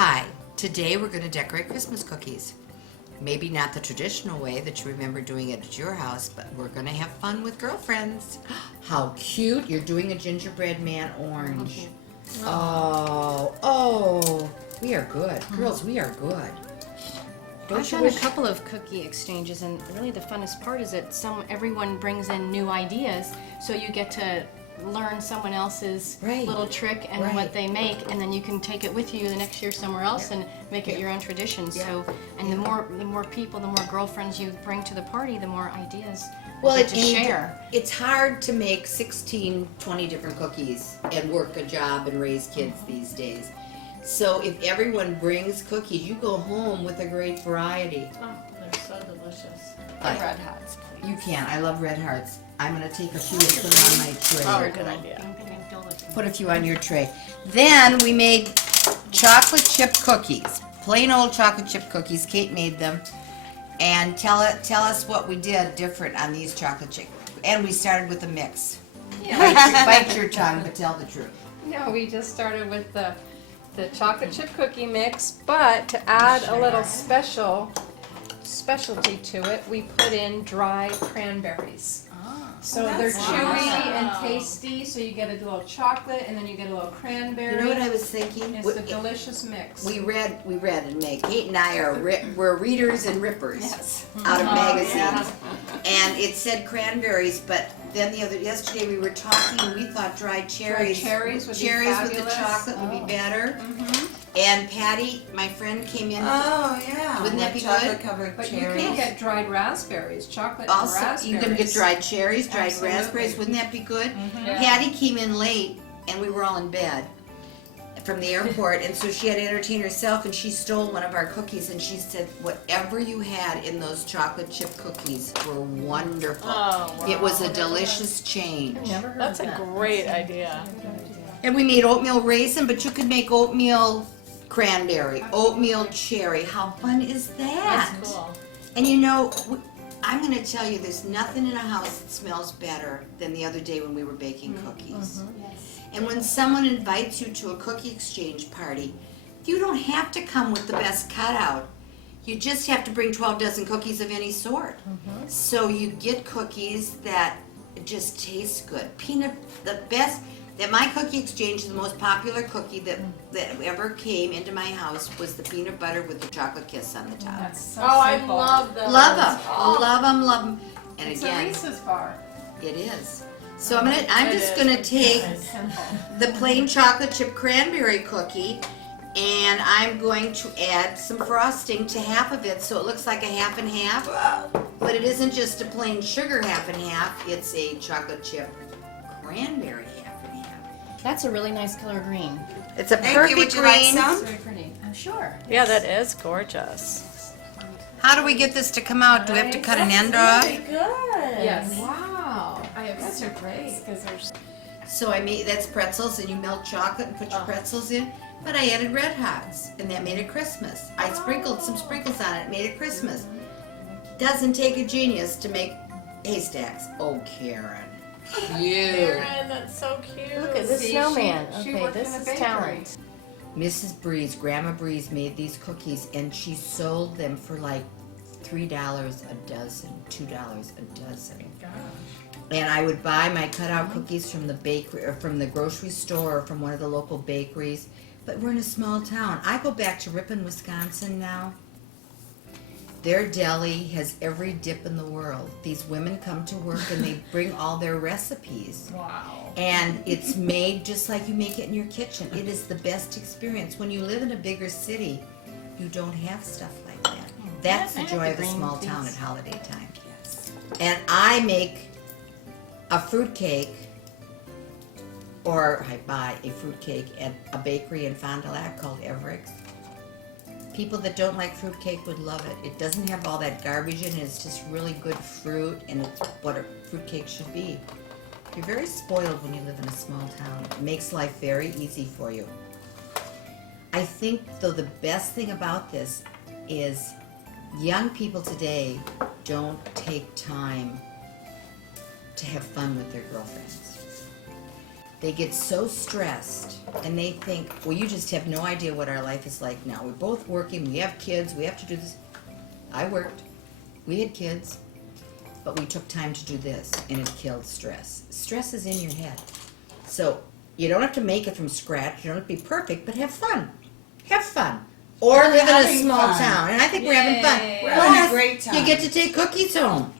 Hi, today we're going to decorate Christmas cookies. Maybe not the traditional way that you remember doing it at your house, but we're going to have fun with girlfriends. How cute. You're doing a gingerbread man orange. Oh, we are good. Girls, we are good. I've done a couple of cookie exchanges, and really the funnest part is that everyone brings in new ideas, so you get to learn someone else's little trick and what they make, and then you can take it with you the next year somewhere else and make it your own tradition. So, and the more people, the more girlfriends you bring to the party, the more ideas you get to share. It's hard to make 16, 20 different cookies and work a job and raise kids these days. So if everyone brings cookies, you go home with a great variety. Oh, they're so delicious. Red Hearts, please. You can. I love red hearts. I'm going to take a few and put them on my tray. Oh, good idea. Put a few on your tray. Then we made chocolate chip cookies. Plain old chocolate chip cookies. Kate made them. And tell us what we did different on these chocolate chip. And we started with a mix. Yeah. Bite your tongue, but tell the truth. No, we just started with the chocolate chip cookie mix, but to add a little specialty to it, we put in dry cranberries. So they're chewy and tasty, so you get a little chocolate and then you get a little cranberry. You know what I was thinking? It's a delicious mix. We read and made. Kate and I we're readers and rippers out of magazines. And it said cranberries, but then yesterday we were talking and we thought dried cherries. Cherries with the chocolate would be better. And Patty, my friend, came in. Oh yeah. Wouldn't that be chocolate good? covered But cherries. you can get dried raspberries, chocolate Also, and raspberries. you can get dried cherries, dried Absolutely. raspberries. Wouldn't that be good? Yeah. Patty came in late, and we were all in bed from the airport, and so she had to entertain herself, and she stole one of our cookies, and she said, whatever you had in those chocolate chip cookies were wonderful. Oh, wow. It was a delicious change. That's a great idea. And we made oatmeal raisin, but you could make oatmeal cranberry, oatmeal cherry. How fun is that? That's cool. And you know, I'm going to tell you, there's nothing in a house that smells better than the other day when we were baking cookies. And when someone invites you to a cookie exchange party, you don't have to come with the best cutout. You just have to bring 12 dozen cookies of any sort. So you get cookies that just taste good. At my cookie exchange, the most popular cookie that ever came into my house was the peanut butter with the chocolate kiss on the top. That's so I simple. love those. Love them, Oh. love them, love them. And It's again, a Reese's bar. it is. So I'm just gonna take Simple. the plain chocolate chip cranberry cookie, and I'm going to add some frosting to half of it, so it looks like a half and half. But it isn't just a plain sugar half and half; it's a chocolate chip cranberry half and half. That's a really nice color green. It's a Thank perfect you. Would you like green. some? Very pretty. I'm sure. Yeah, that is gorgeous. How do we get this to come out? Do we have to cut an end off? Good. Yes. Wow. I have Those are some great. Because there's So that's pretzels, and you melt chocolate and put your pretzels in. But I added Red Hots, and that made it Christmas. I sprinkled some sprinkles on it, made it Christmas. Doesn't take a genius to make haystacks. Oh, Karen. Cute. Karen, that's so cute. Look at this See, snowman. she Okay, worked in this the is bakery. talent. Mrs. Breeze, Grandma Breeze made these cookies, and she sold them for like $3 a dozen, $2 a dozen. And I would buy my cutout cookies from the bakery or from the grocery store or from one of the local bakeries. But we're in a small town. I go back to Ripon, Wisconsin now. Their deli has every dip in the world. These women come to work and they bring all their recipes. Wow. And it's made just like you make it in your kitchen. It is the best experience. When you live in a bigger city, you don't have stuff like that. That's the joy of a small town at holiday time. Yes. And I make a fruit cake, or I buy a fruit cake at a bakery in Fond du Lac called Everett's. People that don't like fruit cake would love it. It doesn't have all that garbage in it. It's just really good fruit, and it's what a fruit cake should be. You're very spoiled when you live in a small town. It makes life very easy for you. I think, though, the best thing about this is young people today don't take time to have fun with their girlfriends. they get so stressed and they think, well, you just have no idea what our life is like now. We're both working, we have kids, we have to do this. I worked, we had kids, but we took time to do this, and it killed stress. Stress is in your head. So you don't have to make it from scratch, you don't have to be perfect, but have fun. Have fun. Or live in a small town, and I think we're having fun. We're having a great time. You get to take cookies home.